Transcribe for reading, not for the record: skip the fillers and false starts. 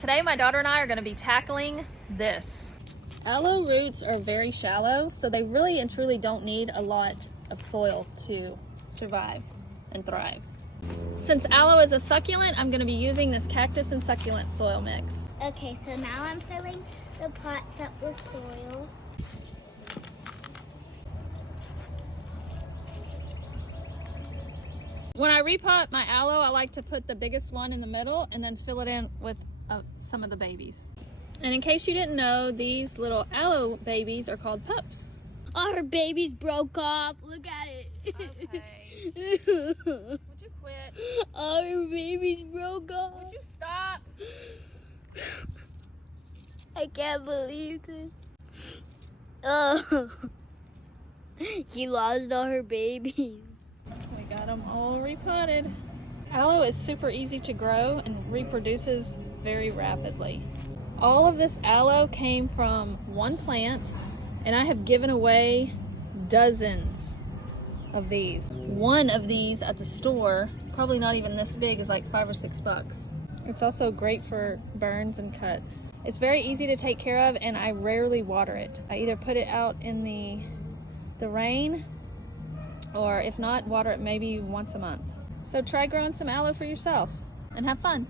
Today my daughter and I are going to be tackling this. Aloe roots are very shallow, so they really and truly don't need a lot of soil to survive and thrive. Since aloe is a succulent, I'm going to be using this cactus and succulent soil mix. Okay, so now I'm filling the pots up with soil. When I repot my aloe, I like to put the biggest one in the middle and then fill it in with some of the babies. And in case you didn't know, these little aloe babies are called pups. Oh, her babies broke off. Look at it. Okay. Would you quit? Oh, her babies broke off. Would you stop? I can't believe this. Oh, she lost all her babies. We got them all repotted. Aloe is super easy to grow and reproduces very rapidly. All of this aloe came from one plant, and I have given away dozens of these. One of these at the store, probably not even this big, is like $5 or $6. It's also great for burns and cuts. It's very easy to take care of, and I rarely water it. I either put it out in the rain, or if not, water it maybe once a month. So try growing some aloe for yourself and have fun.